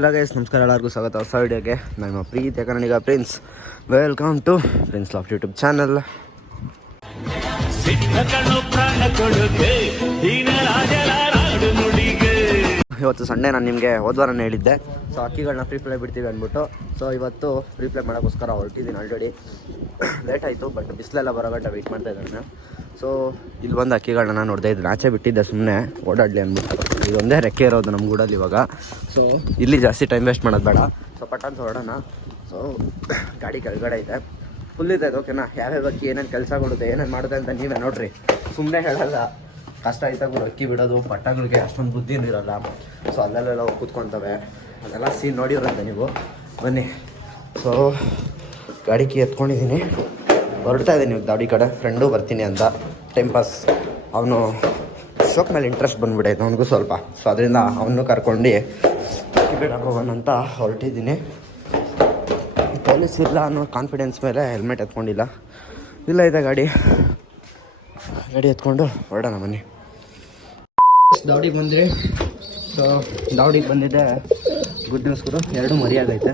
ಎಲ್ಲ ಗೈಸ್ ನಮಸ್ಕಾರ, ಎಲ್ಲರಿಗೂ ಸ್ವಾಗತ. ಹೊಸ ವಿಡಿಯೋಗೆ ನಮ್ಮ ಪ್ರೀತಿಯ ಕನ್ನಡಿಗ Prince. Welcome to Prince Laugh YouTube channel ಸಿದ್ಧಕಣು ಪ್ರಾಣ ಕೊಡುಗೆ ದೀನ ರಾಜರ ನುಡಿಗೆ ಇವತ್ತು ಸಂಡೇ ನಾನು ನಿಮಗೆ ಹೋದ್ವಾರನ ಹೇಳಿದ್ದೆ. ಸೊ ಅಕ್ಕಿಗಳನ್ನ ಫ್ರೀ ಫ್ಲೈ ಬಿಡ್ತೀವಿ ಅಂದ್ಬಿಟ್ಟು. ಸೊ ಇವತ್ತು ಫ್ರೀ ಫ್ಲೈ ಮಾಡೋಕ್ಕೋಸ್ಕರ ಹೊರಟಿದ್ದೀನಿ ಆಲ್ರೆಡಿ ಲೇಟ್ ಆಯಿತು ಬಟ್ ಬಿಸಿಲೆಲ್ಲ ಬರೋ ವೆಯ್ಟ್ ಮಾಡ್ತಾ ಇದ್ದಾರೆ ಸೊ ಇಲ್ಲಿ ಬಂದು ಅಕ್ಕಿಗಳನ್ನ ನಾನು ನೋಡ್ದೆ ಇದ್ದೀನಿ ಆಚೆ ಬಿಟ್ಟಿದ್ದೆ ಸುಮ್ಮನೆ ಓಡಾಡಲಿ ಅಂದ್ಬಿಟ್ಟು. ಇದೊಂದೇ ರೆಕ್ಕೆ ಇರೋದು ನಮ್ಮ ಗೂಡಲ್ಲಿ ಇವಾಗ. ಸೊ ಇಲ್ಲಿ ಜಾಸ್ತಿ ಟೈಮ್ ವೇಸ್ಟ್ ಮಾಡೋದು ಬೇಡ. ಸೊ ಪಟ್ಟಂತ ಹೊರಡೋಣ. ಸೊ ಗಾಡಿ ಕೆಳಗಡೆ ಇದೆ. ಫುಲ್ ಇದೆ ಓಕೆನಾ? ಯಾವ್ಯಾವ ಅಕ್ಕಿ ಏನೇನು ಕೆಲಸ ಕೊಡುತ್ತೆ ಏನೇನು ಮಾಡುತ್ತೆ ಅಂತ ನೀವೇ ನೋಡ್ರಿ. ಸುಮ್ಮನೆ ಹೇಳಲ್ಲ. ಕಷ್ಟ ಆಯ್ತಾಗ ಅಕ್ಕಿ ಬಿಡೋದು ಪಟ್ಟಗಳಿಗೆ ಅಷ್ಟೊಂದು ಬುದ್ಧಿ ಇರಲ್ಲ. ಸೊ ಅಲ್ಲೆಲ್ಲ ಕೂತ್ಕೊತವೆ. ಅದೆಲ್ಲ ಸೀನ್ ನೋಡಿರಂತೆ ನೀವು? ಬನ್ನಿ. ಸೊ ಗಾಡಿ ಕೀ ಎತ್ಕೊಂಡಿದ್ದೀನಿ. ಹೊರಡ್ತಾ ಇದ್ದೀನಿ ಇವಾಗ ದಾಡಿ ಕಡೆ. ಫ್ರೆಂಡು ಬರ್ತೀನಿ ಅಂತ. ಟೈಮ್ ಪಾಸ್ ಅವನು ಶೋಕ್ ಮೇಲೆ ಇಂಟ್ರೆಸ್ಟ್ ಬಂದ್ಬಿಡೈತೆ ಅವನಿಗೂ ಸ್ವಲ್ಪ. ಸೊ ಅದರಿಂದ ಅವನು ಕರ್ಕೊಂಡು ಅಕ್ಕಿ ಬಿಡಕ್ಕೆ ಹೋಗೋಣ ಅಂತ ಹೊರಟಿದ್ದೀನಿ. ಪೊಲೀಸ್ ಇಲ್ಲ ಅನ್ನೋ ಕಾನ್ಫಿಡೆನ್ಸ್ ಮೇಲೆ ಹೆಲ್ಮೆಟ್ ಎತ್ಕೊಂಡಿಲ್ಲ. ಇಲ್ಲ ಇದೆ ಗಾಡಿ. ಗಾಡಿ ಎತ್ಕೊಂಡು ಹೊರಡೋಣ, ಬನ್ನಿ. ದಾವಡಿಗೆ ಬಂದ್ರಿ ಸೊ ದಾವಡಿಗೆ ಬಂದಿದ್ದೆ ಗುಡ್ ನ್ಯೂಸ್ ಗುರು ಎರಡು ಮರಿ ಆಗೈತೆ.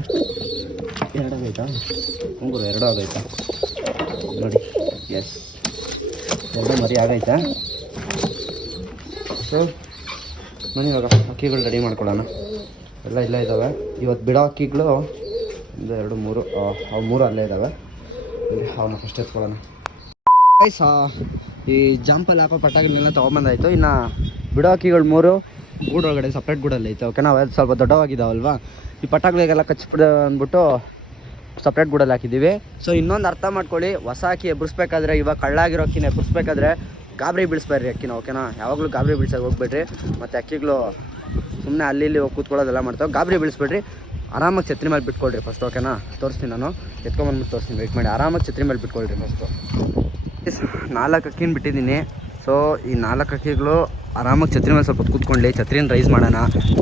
ಎರಡು ಆಗೈತಾ? ಗುರು ಎರಡು ಆಗೈತಾ? ನೋಡಿ ಎಸ್ ಎರಡು ಮರಿ ಆಗೈತಾ? ಸೊ ಮನೆ ಇವಾಗ, ಅಕ್ಕಿಗಳು ರೆಡಿ ಮಾಡ್ಕೊಳ್ಳೋಣ. ಎಲ್ಲ ಇಲ್ಲ ಇದ್ದಾವೆ ಇವತ್ತು ಬಿಡೋ ಅಕ್ಕಿಗಳು ಒಂದು, ಎರಡು, ಮೂರು ಅವು ಮೂರು ಅಲ್ಲೇ ಇದ್ದಾವೆ ಅವನ್ನ ಫಸ್ಟ್ ಎತ್ಕೊಳ್ಳೋಣ. ಗೈಸ್ ಈ ಜಾಂಪಲ್ ಹಾಕೋ ಪಟಾಕಿನೆಲ್ಲ ತೊಗೊಂಬಂದಾಯ್ತು. ಇನ್ನು ಬಿಡೋ ಅಕ್ಕಿಗಳು ಮೂರು ಗೂಡೊಳಗಡೆ ಸಪ್ರೇಟ್ ಗೂಡಲ್ಲಿ ಐತೆ. ಓಕೆನಾ ಅದು ಸ್ವಲ್ಪ ದೊಡ್ಡವಾಗಿದ್ದಾವಲ್ವಾ ಈ ಪಟಾಕಿಗಳಿಗೆಲ್ಲ ಕಚ್ಬಿಡ ಅಂದ್ಬಿಟ್ಟು ಸಪ್ರೇಟ್ ಗೂಡಲ್ಲಿ ಹಾಕಿದ್ದೀವಿ ಸೊ ಇನ್ನೊಂದು ಅರ್ಥ ಮಾಡ್ಕೊಳ್ಳಿ, ಹೊಸ ಅಕ್ಕಿ ಎಬ್ಬರಿಸ್ಬೇಕಾದ್ರೆ ಇವಾಗ ಕಳ್ಳಾಗಿರೋ ಅಕ್ಕಿನ ಎಬ್ಬರಿಸ್ಬೇಕಾದ್ರೆ ಗಾಬರಿ ಬೀಳಿಸ್ಬೇಡ್ರಿ ಅಕ್ಕಿನ ಓಕೆನಾ ಯಾವಾಗಲೂ ಗಾಬರಿ ಬೀಳ್ಸೋಕೆ ಹೋಗ್ಬೇಡ್ರಿ. ಮತ್ತು ಅಕ್ಕಿಗಳು ಸುಮ್ಮನೆ ಅಲ್ಲಿ ಇಲ್ಲಿ ಹೋಗಿ ಕೂತ್ಕೊಳ್ಳೋದೆಲ್ಲ ಮಾಡ್ತಾವೆ. ಗಾಬರಿ ಬೀಳಿಸ್ಬೇಡ್ರಿ. ಆರಾಮಾಗಿ ಛತ್ರಿ ಮೇಲೆ ಬಿಟ್ಕೊಳ್ರಿ ಫಸ್ಟ್ ಓಕೆನಾ ತೋರಿಸ್ತೀನಿ ನಾನು. ಎತ್ಕೊಂಬಂದ್ಬಿಟ್ಟು ತೋರಿಸ್ತೀನಿ. ವೆಯ್ಟ್ ಮಾಡಿ. ಆರಾಮಾಗಿ ಛತ್ರಿ ಮೇಲೆ ಬಿಟ್ಕೊಳ್ರಿ ಫಸ್ಟು ನಾಲ್ಕು ಅಕ್ಕಿನ ಬಿಟ್ಟಿದ್ದೀನಿ. ಸೊ ಈ ನಾಲ್ಕು ಅಕ್ಕಿಗಳು ಆರಾಮಾಗಿ ಛತ್ರಿ ಮೇಲೆ ಸ್ವಲ್ಪ ಕೂತ್ಕೊಳ್ಳಿ ಛತ್ರಿನ ರೈಸ್ ಮಾಡೋಣ.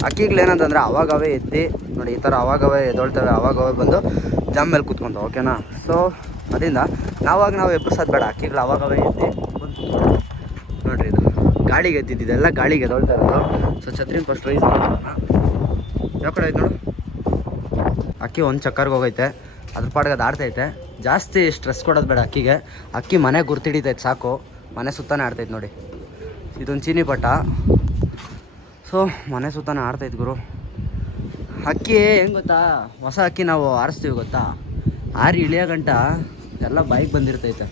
ಅಕ್ಕಿಗಳು ಏನಂತಂದರೆ ಅವಾಗವೇ ಎದ್ದು, ನೋಡಿ, ಈ ಥರ ಅವಾಗವೇ ಎದ್ದೊಳ್ತವೆ, ಅವಾಗವೇ ಬಂದು ಜಾಮ್ ಮೇಲೆ ಕೂತ್ಕೊಂಡು ಓಕೆನಾ ಸೊ ಅದರಿಂದ ನಾವಾಗ ನಾವು ಎಬ್ಬರ್ಸೋದು ಬೇಡ, ಅಕ್ಕಿಗಳು ಅವಾಗವೇ ಎದ್ದು ನೋಡ್ರಿ ಇದು. ಗಾಳಿಗೆ ಎದ್ದಿದ್ದು, ಇದೆಲ್ಲ ಗಾಳಿಗೆ ಎದ್ದೊಳ್ತಾ ಇರೋದು. ಸೊ ಛತ್ರಿನ ಫಸ್ಟ್ ರೈಸ್ ಮಾಡೋಣ. ಯಾವ ಕಡೆ ಆಯ್ತು ನೋಡು? ಅಕ್ಕಿ ಒಂದು ಚಕ್ಕರ್ಗೆ ಹೋಗೈತೆ. ಅದ್ರ ಪಾಡಿಗೆ ಅದು ಆಡ್ತೈತೆ ಜಾಸ್ತಿ ಸ್ಟ್ರೆಸ್ ಕೊಡೋದು ಬೇಡ ಅಕ್ಕಿಗೆ. ಅಕ್ಕಿ ಮನೆ ಗುರ್ತಿಡಿತೈತೆ, ಸಾಕು. ಮನೆ ಸುತ್ತಾನೆ ಆಡ್ತೈತೆ ನೋಡಿ. ಇದೊಂದು ಚೀನಿ ಪಟ್ಟ. ಸೊ ಮನೆ ಸುತ್ತಾನೆ ಆಡ್ತೈತೆ ಗುರು. ಅಕ್ಕಿ, ಹೆಂಗೆ ಗೊತ್ತಾ? ಹೊಸ ಅಕ್ಕಿ ನಾವು ಆರಿಸ್ತೀವಿ ಗೊತ್ತಾ? ಆರಿ ಇಳಿಯೋ ಗಂಟ ಎಲ್ಲ ಬೈಕ್ ಬಂದಿರ್ತೈತೆ.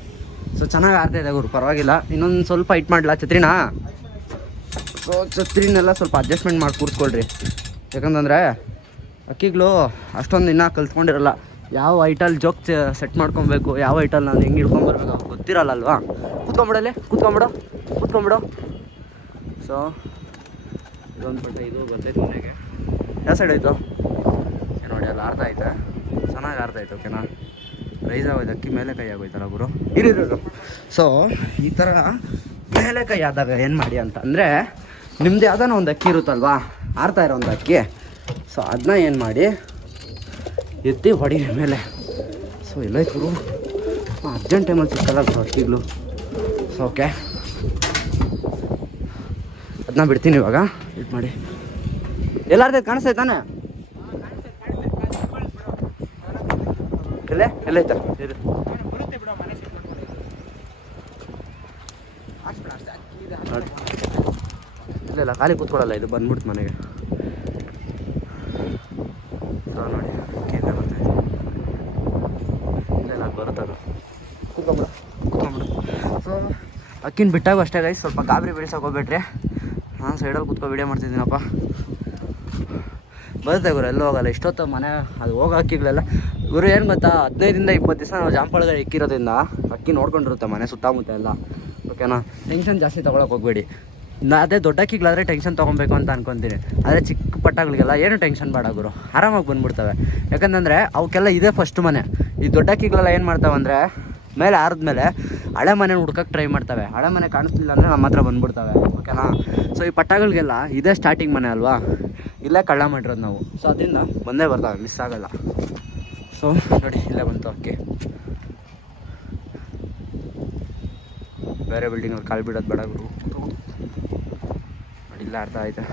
ಸೊ ಚೆನ್ನಾಗಿ ಆಡ್ತೈತೆ ಗುರು, ಪರವಾಗಿಲ್ಲ. ಇನ್ನೊಂದು ಸ್ವಲ್ಪ ಇಟ್ ಮಾಡಲ, ಛತ್ರಿನಾ? ಸೊ ಛತ್ರಿನೆಲ್ಲ ಸ್ವಲ್ಪ ಅಡ್ಜಸ್ಟ್ಮೆಂಟ್ ಮಾಡಿ ಕೂರಿಸ್ಕೊಳ್ರಿ. ಯಾಕಂತಂದರೆ, ಅಕ್ಕಿಗಳು ಅಷ್ಟೊಂದು ಇನ್ನೂ ಕಲ್ತ್ಕೊಂಡಿರಲ್ಲ. ಯಾವ ಐಟಲ್ ಜೋಕ್ ಸೆಟ್ ಮಾಡ್ಕೊಬೇಕು, ಯಾವ ಐಟಲ್ ನಾನು ಹೆಂಗೆ ಹಿಡ್ಕೊಂಬರ್ಬೇಕು ಅವ್ರು ಗೊತ್ತಿರಲ್ಲ ಅಲ್ವಾ ಕೂತ್ಕೊಂಬಿಡಲೆ, ಕೂತ್ಕೊಂಬಿಡು ಕೂತ್ಕೊಂಬಿಡು. ಸೊ ಇದೊಂದು ಇದು ಬರ್ತೈತೆ ಮನೆಗೆ ಯಾವ ಸೈಡ್ ಆಯಿತು ನೋಡಿ ಅಲ್ಲಿ ಆರ್ತಾ ಐತೆ ಚೆನ್ನಾಗಿ ಆರ್ತಾ ಐತೆ ಓಕೆನಾ ರೈಸ್ ಆಗೋಯ್ತು, ಅಕ್ಕಿ ಮೇಲೆ ಕೈ ಆಗೋಯ್ತಲ್ಲ ಗುರು? ಇರಿದ್ರು ಸೊ ಈ ಥರ ಮೇಲೆ ಕೈ ಆದಾಗ ಏನು ಮಾಡಿ ಅಂತ ಅಂದರೆ ನಿಮ್ದು ಯಾವ್ದಾನ ಒಂದು ಅಕ್ಕಿ ಇರುತ್ತಲ್ವಾ? ಆರ್ತಾ ಇರೋ ಒಂದು ಅಕ್ಕಿ. ಸೊ ಅದನ್ನ ಏನು ಮಾಡಿ ಎತ್ತಿ ಹೊಡೀರಿ ಮೇಲೆ. ಸೊ ಎಲ್ಲೈತೆ ಗುರು. ಅರ್ಜೆಂಟ್ ಟೈಮಲ್ಲಿ ಸಿಕ್ಕಲ್ಲ ಹೊಟ್ಟಿಗ್ಲು ಸೊ ಓಕೆ ಅದನ್ನ ಬಿಡ್ತೀನಿ ಇವಾಗ. ಇದು ಮಾಡಿ. ಎಲ್ಲಾರ್ದೆ ಕಾಣಿಸ್ತೈತೆ ತಾನೆ ಎಲ್ಲೇ? ಎಲ್ಲೈತೆ. ಇಲ್ಲ ಇಲ್ಲ, ಖಾಲಿ ಕೂತ್ಕೊಳ್ಳಲ್ಲ, ಇದು ಬಂದ್ಬಿಡ್ತು ಮನೆಗೆ ಸೊ ನೋಡಿ ಅಕ್ಕಿ ಇದೆ ಬರ್ತೈತೆ ಇಲ್ಲ ಇಲ್ಲ ಅದು ಬರುತ್ತೆ ಅದು ಕೂತ್ಕೊಂಬಿಡು ಕೂತ್ಕೊಂಬಿಡು ಸೊ ಅಕ್ಕಿನ ಬಿಟ್ಟಾಗ ಅಷ್ಟೇ ಗೈಸ್ ಸ್ವಲ್ಪ ಗಾಬರಿ ಬೆಳೆಸೋಕೆ ಹೋಗ್ಬೇಡ್ರಿ. ನಾನು ಸೈಡಲ್ಲಿ ಕೂತ್ಕೊ ವೀಡಿಯೋ ಮಾಡ್ತಿದ್ದೀನಪ್ಪ. ಬರುತ್ತೆ ಗುರು, ಎಲ್ಲೂ ಹೋಗಲ್ಲ. ಇಷ್ಟೊತ್ತು ಮನೆ, ಅದು ಹೋಗೋ ಅಕ್ಕಿಗಳೆಲ್ಲ ಗುರು, ಏನು ಗೊತ್ತಾ? ಹದಿನೈದರಿಂದ ಇಪ್ಪತ್ತು ದಿವಸ ನಾವು ಜಾಂಪಳದಲ್ಲಿ ಇಕ್ಕಿರೋದ್ರಿಂದ ಅಕ್ಕಿ ನೋಡ್ಕೊಂಡಿರುತ್ತೆ ಮನೆ ಸುತ್ತಮುತ್ತ ಎಲ್ಲ. ಓಕೆನಾ ಟೆನ್ಷನ್ ಜಾಸ್ತಿ ತೊಗೊಳಕ್ಕೆ ಹೋಗ್ಬೇಡಿ. ನಾ ಅದೇ ದೊಡ್ಡ ಅಕ್ಕಿಗಳಾದರೆ ಟೆನ್ಷನ್ ತೊಗೊಬೇಕು ಅಂತ ಅನ್ಕೊತೀನಿ. ಆದರೆ ಚಿಕ್ಕ ಪಟ್ಟಗಳಿಗೆಲ್ಲ ಏನು ಟೆನ್ಷನ್ ಬೇಡ ಗುರು. ಆರಾಮಾಗಿ ಬಂದ್ಬಿಡ್ತವೆ. ಯಾಕಂತಂದರೆ ಅವಕ್ಕೆಲ್ಲ ಇದೇ ಫಸ್ಟ್ ಮನೆ. ಈ ದೊಡ್ಡ ಅಕ್ಕಿಗಳೆಲ್ಲ ಏನು ಮಾಡ್ತಾವಂದರೆ ಮೇಲೆ ಮೇಲೆ ಹಳೆ ಮನೆ ಹುಡ್ಕಕ್ಕೆ ಟ್ರೈ ಮಾಡ್ತವೆ. ಹಳೆ ಮನೆ ಕಾಣಿಸ್ಲಿಲ್ಲ ಅಂದರೆ ನಮ್ಮ ಹತ್ರ ಬಂದ್ಬಿಡ್ತವೆ. ಓಕೆನಾ ಸೊ ಈ ಪಟ್ಟಗಳಿಗೆಲ್ಲ ಇದೇ ಸ್ಟಾರ್ಟಿಂಗ್ ಮನೆ ಅಲ್ವಾ? ಇಲ್ಲೇ ಕಳ್ಳ ಮಾಡಿರೋದು ನಾವು. ಸೊ ಅದರಿಂದ ಬಂದೇ ಬರ್ತವೆ ಮಿಸ್ ಆಗಲ್ಲ. ಸೊ ನೋಡಿ, ಇಲ್ಲೇ ಬಂತು ಓಕೆ ಬೇರೆ ಬಿಲ್ಡಿಂಗ್ ಅವ್ರು ಕಾಲು ಬಿಡೋದು ಬೇಡ ಗುರು. ನೋಡಿ, ಇಲ್ಲ ಅರ್ಥ ಆಯ್ತಾ.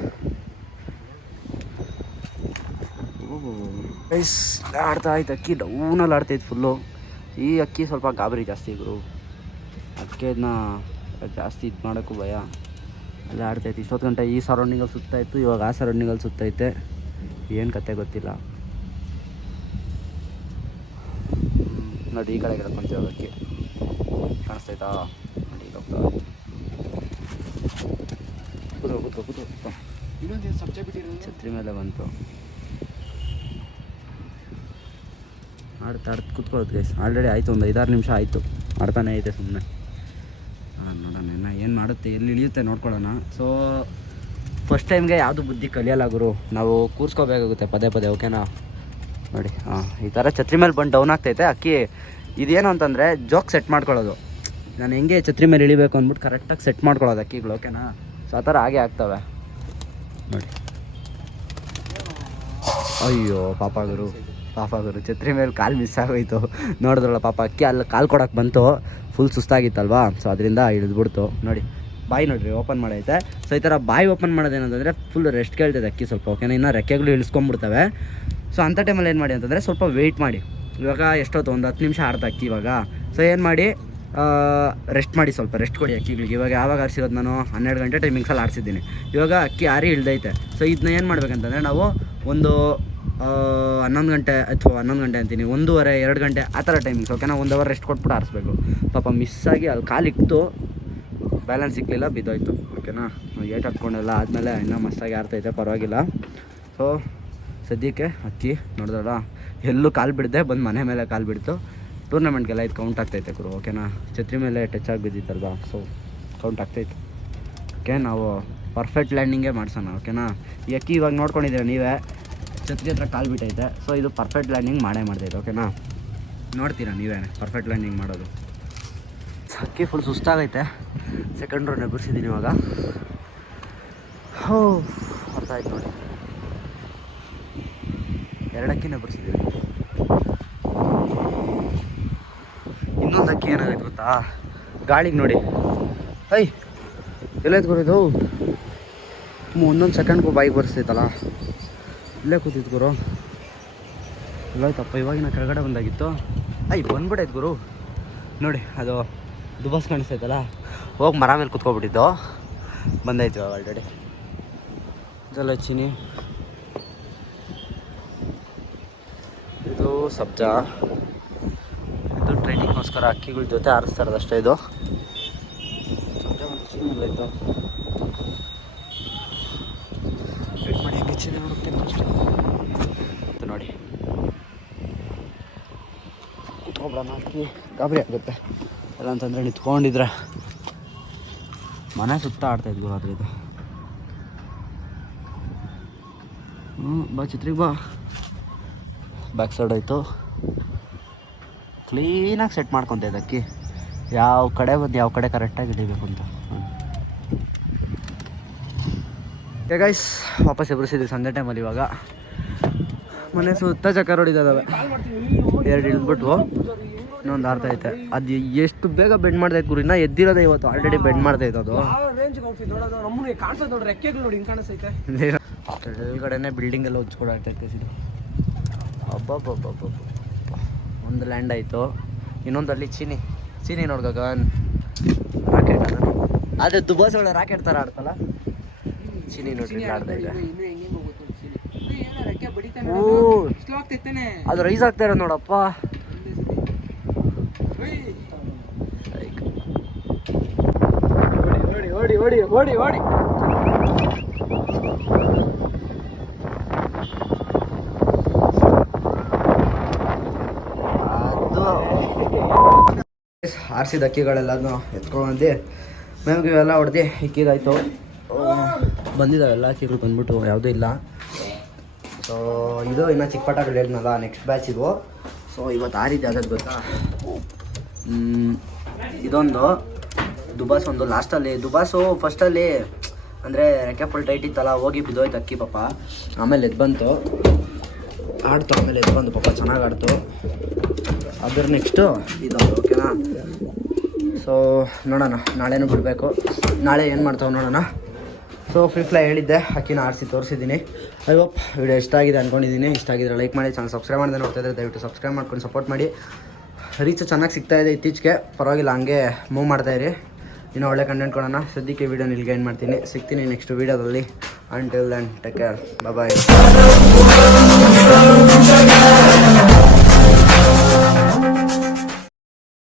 ಆಡ್ತಾ ಆಯ್ತು, ಅಕ್ಕಿ ಡೌನಲ್ಲಿ ಆಡ್ತಾಯಿತ್ತು ಫುಲ್ಲು ಈ ಅಕ್ಕಿ ಸ್ವಲ್ಪ ಗಾಬರಿ ಜಾಸ್ತಿ ಗುರು. ಅದಕ್ಕೆ ಇದನ್ನ ಜಾಸ್ತಿ ಇದು ಮಾಡೋಕ್ಕೂ ಭಯ. ಅಲ್ಲೇ ಆಡ್ತೈತೆ ಇಷ್ಟೊತ್ತು ಗಂಟೆ ಈ ಸರೌಂಡಿಂಗಲ್ಲಿ ಸುತ್ತಾಯಿತ್ತು ಇವಾಗ ಆ ಸರೌಂಡಿಂಗಲ್ಲಿ ಸುತ್ತೈತೆ ಏನು ಕತೆ ಗೊತ್ತಿಲ್ಲ. ನೋಡಿ ಈ ಕಡೆ ಕೊಂತೀವಿ ಅದಕ್ಕೆ ಕಾಣಿಸ್ತೈತಾ ನೋಡಿ ಈಗ ಹೋಗ್ತಾ ಇನ್ನೊಂದು ಸಬ್ಜೆಕ್ಟ್ ಬಿಟ್ಟಿರೋದು? ಛತ್ರಿ ಮೇಲೆ ಬಂತು. ಆಡ್ತಾ ಆಡ್ತಾ ಕೂತ್ಕೊಳ್ಳೋದು ಗೈಸ್ ಆಲ್ರೆಡಿ ಆಯಿತು, ಒಂದು ಐದಾರು ನಿಮಿಷ ಆಯಿತು. ಆಡ್ತಾನೆ ಐತೆ ಸುಮ್ಮನೆ ನೋಡೋಣ ಇನ್ನು ಏನು ಮಾಡುತ್ತೆ, ಎಲ್ಲಿ ಇಳಿಯುತ್ತೆ ನೋಡ್ಕೊಳ್ಳೋಣ. ಸೊ ಫಸ್ಟ್ ಟೈಮ್ಗೆ ಯಾವುದು ಬುದ್ಧಿ ಕಲಿಯಲ್ಲ ಗುರು? ನಾವು ಕೂರ್ಸ್ಕೋಬೇಕಾಗುತ್ತೆ ಪದೇ ಪದೇ ಓಕೆನಾ ನೋಡಿ ಹಾಂ ಈ ಥರ ಛತ್ರಿ ಮೇಲೆ ಬಂದು ಡೌನ್ ಆಗ್ತೈತೆ. ಅಕ್ಕಿ, ಇದೇನು ಅಂತಂದರೆ ಜೋಕ್ ಸೆಟ್ ಮಾಡ್ಕೊಳ್ಳೋದು. ನಾನು ಹೆಂಗೆ ಛತ್ರಿ ಮೇಲೆ ಇಳಿಬೇಕು ಅಂದ್ಬಿಟ್ಟು ಕರೆಕ್ಟಾಗಿ ಸೆಟ್ ಮಾಡ್ಕೊಳ್ಳೋದು ಅಕ್ಕಿಗಳು ಓಕೆನಾ ಸೊ ಆ ಥರ ಹಾಗೆ ಆಗ್ತವೆ. ನೋಡಿ. ಅಯ್ಯೋ, ಪಾಪ ಗುರು. ಪಾಪ ಗುರು, ಛತ್ರಿ ಮೇಲೆ ಕಾಲು ಮಿಸ್ ಆಗೋಯ್ತು. ನೋಡಿದ್ರಲ್ಲ ಪಾಪ, ಅಕ್ಕಿ ಅಲ್ಲಿ ಕಾಲು ಕೊಡೋಕೆ ಬಂತು. ಫುಲ್ ಸುಸ್ತಾಗಿತ್ತಲ್ವಾ? ಸೊ ಅದರಿಂದ ಇಳಿದ್ಬಿಡ್ತು. ನೋಡಿ, ಬಾಯಿ ನೋಡಿರಿ ಓಪನ್ ಮಾಡೈತೆ. ಸೊ ಈ ಥರ ಬಾಯಿ ಓಪನ್ ಮಾಡೋದೇನಂತಂದರೆ ಫುಲ್ ರೆಸ್ಟ್ ಕೇಳ್ತದೆ ಅಕ್ಕಿ ಸ್ವಲ್ಪ ಓಕೆನಾ ಇನ್ನೂ ರೆಕ್ಕೆಗಳು ಇಳಿಸ್ಕೊಂಡ್ಬಿಡ್ತವೆ. ಸೊ ಅಂಥ ಟೈಮಲ್ಲಿ ಏನು ಮಾಡಿ ಅಂತಂದರೆ ಸ್ವಲ್ಪ ವೆಯ್ಟ್ ಮಾಡಿ. ಇವಾಗ ಎಷ್ಟೊತ್ತು? ಒಂದು ಹತ್ತು ನಿಮಿಷ ಆಡ್ತಾ ಅಕ್ಕಿ ಇವಾಗ. ಸೊ ಏನು ಮಾಡಿ? ರೆಸ್ಟ್ ಮಾಡಿ ಸ್ವಲ್ಪ ರೆಸ್ಟ್ ಕೊಡಿ ಅಕ್ಕಿಗಳಿಗೆ. ಇವಾಗ ಯಾವಾಗ ಆರಿಸಿರೋದು ನಾನು? ಹನ್ನೆರಡು ಗಂಟೆ ಟೈಮಿಂಗ್ಸಲ್ಲಿ ಆರಿಸಿದ್ದೀನಿ ಇವಾಗ ಅಕ್ಕಿ ಆರಿ ಇಳ್ದೈತೆ. ಸೊ ಇದನ್ನ ಏನು ಮಾಡ್ಬೇಕಂತಂದರೆ ನಾವು ಒಂದು ಹನ್ನೊಂದು ಗಂಟೆ ಅಥವಾ ಹನ್ನೊಂದು ಗಂಟೆ ಅಂತೀನಿ. ಒಂದೂವರೆ, ಎರಡು ಗಂಟೆ ಆ ಥರ ಟೈಮಿಂಗ್ಸ್ ಓಕೆನಾ ಒಂದು ಅವರ್ ರೆಸ್ಟ್ ಕೊಟ್ಬಿಟ್ಟು ಆರಿಸ್ಬೇಕು. ಪಾಪ ಮಿಸ್ಸಾಗಿ ಅಲ್ಲಿ ಕಾಲಿಕ್ತು ಬ್ಯಾಲೆನ್ಸ್ ಸಿಕ್ಕಲಿಲ್ಲ ಬಿದ್ದೋಯ್ತು. ಓಕೆನಾ ಏಟ್ ಹಾಕ್ಕೊಂಡೆಲ್ಲ ಆದಮೇಲೆ ಇನ್ನೂ ಮಸ್ತಾಗಿ ಆರ್ತೈತೆ, ಪರವಾಗಿಲ್ಲ. ಸೊ ಸದ್ಯಕ್ಕೆ ಅಕ್ಕಿ ನೋಡಿದ್ರಲ್ಲ ಎಲ್ಲೂ ಕಾಲು ಬಿಡದೆ, ಬಂದು ಮನೆ ಮೇಲೆ ಕಾಲು ಬಿಡ್ತು. ಟೂರ್ನಮೆಂಟ್ಗೆಲ್ಲ ಇದು ಕೌಂಟ್ ಆಗ್ತೈತೆ ಗುರು ಓಕೆನಾ ಛತ್ರಿ ಮೇಲೆ ಟಚ್ ಆಗಿ ಬಿದ್ದಿತ್ತಲ್ವಾ? ಸೊ ಕೌಂಟ್ ಆಗ್ತೈತೆ. ಓಕೆ ನಾವು ಪರ್ಫೆಕ್ಟ್ ಲ್ಯಾಂಡಿಂಗೇ ಮಾಡ್ಸೋಣ ಓಕೆನಾ ಈ ಅಕ್ಕಿ ಇವಾಗ ನೋಡ್ಕೊಂಡಿದ್ದೀರ ನೀವೇ? ಛತ್ರಿ ಹತ್ರ ಕಾಲು ಬಿಟ್ಟೈತೆ. ಸೊ ಇದು ಪರ್ಫೆಕ್ಟ್ ಲ್ಯಾಂಡಿಂಗ್ ಮಾಡೇ ಮಾಡ್ತೈತೆ ಓಕೆನಾ ನೋಡ್ತೀರಾ ನೀವೇ? ಪರ್ಫೆಕ್ಟ್ ಲ್ಯಾಂಡಿಂಗ್ ಮಾಡೋದು. ಅಕ್ಕಿ ಫುಲ್ ಸುಸ್ತಾಗೈತೆ. ಸೆಕೆಂಡ್ ರೌಂಡ್ ಎಬ್ಬರಿಸಿದ್ದೀನಿ ಇವಾಗ. ಹೋ, ಅರ್ಥ ಆಯ್ತು ನೋಡಿ. ಎರಡಕ್ಕಿನ ಎಬ್ಬರಿಸಿದ್ದೀನಿ ಇನ್ನೊಂದು ಅಕ್ಕಿ ಏನಾಗೈತೆ ಗೊತ್ತಾ? ಗಾಳಿಗೆ ನೋಡಿ. ಐ ಎಲ್ಲೈತೆ ಬರೋದು ಒಂದೊಂದು ಸೆಕೆಂಡ್ಗೂ ಬೈಕ್ ಬರ್ಸ್ತೈತಲ್ಲ ಇಲ್ಲೇ ಕೂತಿದ್ದು ಗುರು. ಇಲ್ಲೋಯ್ತಪ್ಪ ಇವಾಗಿನ ಕೆಳಗಡೆ ಬಂದಾಗಿತ್ತು. ಐ ಬಂದ್ಬಿಟ್ಟೈತೆ ಗುರು. ನೋಡಿ, ಅದು ದುಬಾಸ್ ಕಾಣಿಸ್ತೈತಲ್ಲ ಹೋಗಿ ಮರ ಮೇಲೆ ಕುತ್ಕೊಬಿಟ್ಟಿದ್ದು. ಬಂದಾಯ್ತು ಆಲ್ರೆಡಿ ಇದೆಲ್ಲ ಚೀನಿ ಇದು ಸಬ್ಜಾ. ಇದು ಟ್ರೈನಿಂಗ್ಗೋಸ್ಕರ ಅಕ್ಕಿಗಳ ಜೊತೆ ಆರಿಸ್ತಾರದಷ್ಟೇ ಇದು. ಸಬ್ಜಾ ಮತ್ತು ಚೀನಿ ಎಲ್ಲ ಇತ್ತು ವೇಟ್ ಮಾಡಿ ಹೆಂಗೆ ಚೀನಿ ನೋಡುತ್ತೆ ಅಷ್ಟೇ ಇದು ನೋಡಿ ಅಕ್ಕಿ ಗಾಬರಿ ಆಗುತ್ತೆ. ಅಂತಂದರೆ ನಿಂತ್ಕೊಂಡಿದ್ರೆ ಮನೆ ಸುತ್ತ ಆಡ್ತಾ ಇದ್ವಿ ಆದ್ರೆ ಇದು. ಹ್ಞೂ ಬಾ ಚಿತ್ರಿಗೆ ಬಾ. ಬ್ಯಾಕ್ ಸೈಡ್ ಆಯಿತು. ಕ್ಲೀನಾಗಿ ಸೆಟ್ ಮಾಡ್ಕೊತ ಅಕ್ಕಿ ಯಾವ ಕಡೆ ಬಂದು ಯಾವ ಕಡೆ ಕರೆಕ್ಟಾಗಿ ಹಿಡಿಬೇಕು ಅಂತ. ಗೈಸ್ ವಾಪಸ್ ಎಬ್ರಿಸಿದ್ವಿ ಸಂಜೆ ಟೈಮಲ್ಲಿ ಇವಾಗ. ಮನೆ ಸುತ್ತ ಚಕ್ಕ ಹೊಡಿದಾವೆ ಎರಡು ಇಳಿದ್ಬಿಟ್ವು ಇನ್ನೊಂದು ಅರ್ಥ ಐತೆ. ಅದು ಎಷ್ಟು ಬೇಗ ಬೆಂಡ್ ಮಾಡ್ತೈತೆ ಗುರು ನಾ ಎದ್ದಿರೋದೇ ಇವತ್ತು ಆಲ್ರೆಡಿ ಬೆಂಡ್ ಮಾಡ್ತೈತೆ ಅದು ಕೆಳಗಡೆನೆ ಬಿಲ್ಡಿಂಗ್ ಎಲ್ಲ ಇದು. ಅಬ್ಬಬ್ಬಬ್ಬಬ್ಬ ಒಂದು ಲ್ಯಾಂಡ್ ಆಯಿತು. ಇನ್ನೊಂದು ಅಲ್ಲಿ ಚೀನಿ. ಚೀನಿ ನೋಡ್ ಗಗನ್. ರಾಕೆಟ್ ಅದ. ಅದೇ ದುಬಾಸ್ ಒಳ್ಳೆ ರಾಕೆಟ್ ಥರ ಆಡ್ತಲ್ಲ. ಚೀನಿ ನೋಡ್ರಿ ಇಲ್ಲಿ ಆಡ್ತಾ ಇದೆ. ಇನ್ನು ಹೆಂಗೆ ಹೋಗುತ್ತೆ ಇನ್ನು ಏನೋ ರೆಕ್ಕೆ ಬಡಿತಾನೆ ಓ. ಸ್ಲೋ ಅದು ರೈಸ್ ಆಗ್ತಾ ಇರೋದು ನೋಡಪ್ಪ. ಓಡಿ ಓಡಿ ಓಡಿ ಓಡಿ ಓಡಿ ಆರಿಸಿದ ಅಕ್ಕಿಗಳೆಲ್ಲನೂ ಎತ್ಕೊಂಡ್ಬಂದು ಮೇವಿಗೆ ಇವೆಲ್ಲ ಹೊಡೆದು ಇಕ್ಕಿದಾಯ್ತು. ಬಂದಿದ್ದಾವೆಲ್ಲ ಅಕ್ಕಿಗಳು ಬಂದ್ಬಿಟ್ಟು ಯಾವುದೂ ಇಲ್ಲ. ಸೊ ಇದು ಇನ್ನು ಚಿಕ್ಕ ಪಟಾಗಳು ಹೇಳಿದ್ನಲ್ಲ ನೆಕ್ಸ್ಟ್ ಬ್ಯಾಚ್ ಇದು. ಸೊ ಇವತ್ತು ಆರಿದೆ ಅದಕ್ಕೆ ಗೊತ್ತಾ? ಇದೊಂದು ದುಬಾಸ್ ಒಂದು ಲಾಸ್ಟಲ್ಲಿ. ದುಬಾಸು ಫಸ್ಟಲ್ಲಿ, ಅಂದರೆ ರೆಕ್ಕೆ ಫುಲ್ ಟೈಟ್ ಇತ್ತಲ್ಲ, ಹೋಗಿ ಬಿದ್ದೋಯ್ತು ಅಕ್ಕಿ ಪಾಪ. ಆಮೇಲೆ ಎದ್ದು ಬಂತು. ಆಡ್ತು, ಆಮೇಲೆ ಎದ್ದು ಬಂದು ಪಾಪ, ಚೆನ್ನಾಗಿ ಆಡ್ತು. ಅದ್ರ ನೆಕ್ಸ್ಟು ಇದೊಂದು ಓಕೆನಾ ಸೊ ನೋಡೋಣ, ನಾಳೆನೂ ಬಿಡಬೇಕು. ನಾಳೆ ಏನು ಮಾಡ್ತಾವೆ ನೋಡೋಣ. ಸೊ ಫ್ಲೈ ಹೇಳಿದ್ದೆ, ಅಕ್ಕಿನ ಆರಿಸಿ ತೋರಿಸಿದ್ದೀನಿ. ಐ ಹೋಪ್ ವಿಡಿಯೋ ಇಷ್ಟ ಆಗಿದೆ ಅಂದ್ಕೊಂಡಿದ್ದೀನಿ ಇಷ್ಟ ಆಗಿದ್ರೆ ಲೈಕ್ ಮಾಡಿ ಚಾನಲ್ ಸಬ್ಸ್ಕ್ರೈಬ್ ಮಾಡಿದೆ ನೋಡ್ತಾ ಇದ್ದರೆ ದಯವಿಟ್ಟು ಸಬ್ಸ್ಕ್ರೈಬ್ ಮಾಡ್ಕೊಂಡು ಸಪೋರ್ಟ್ ಮಾಡಿ. ರೀಚ್ ಚೆನ್ನಾಗಿ ಸಿಗ್ತಾ ಇದೆ ಇತ್ತೀಚೆಗೆ. ಪರವಾಗಿಲ್ಲ, ಹಂಗೆ ಮೂವ್ ಮಾಡ್ತಾ ಇರಿ. ಇನ್ನು ಒಳ್ಳೆ ಕಂಟೆಂಟ್ ಕೊಡೋಣ. ಸದ್ಯಕ್ಕೆ ವೀಡಿಯೋ ನಿಲ್ಗೆ ಏನು ಮಾಡ್ತೀನಿ. ಸಿಗ್ತೀನಿ ನೆಕ್ಸ್ಟ್ ವೀಡಿಯೋದಲ್ಲಿ until then take care bye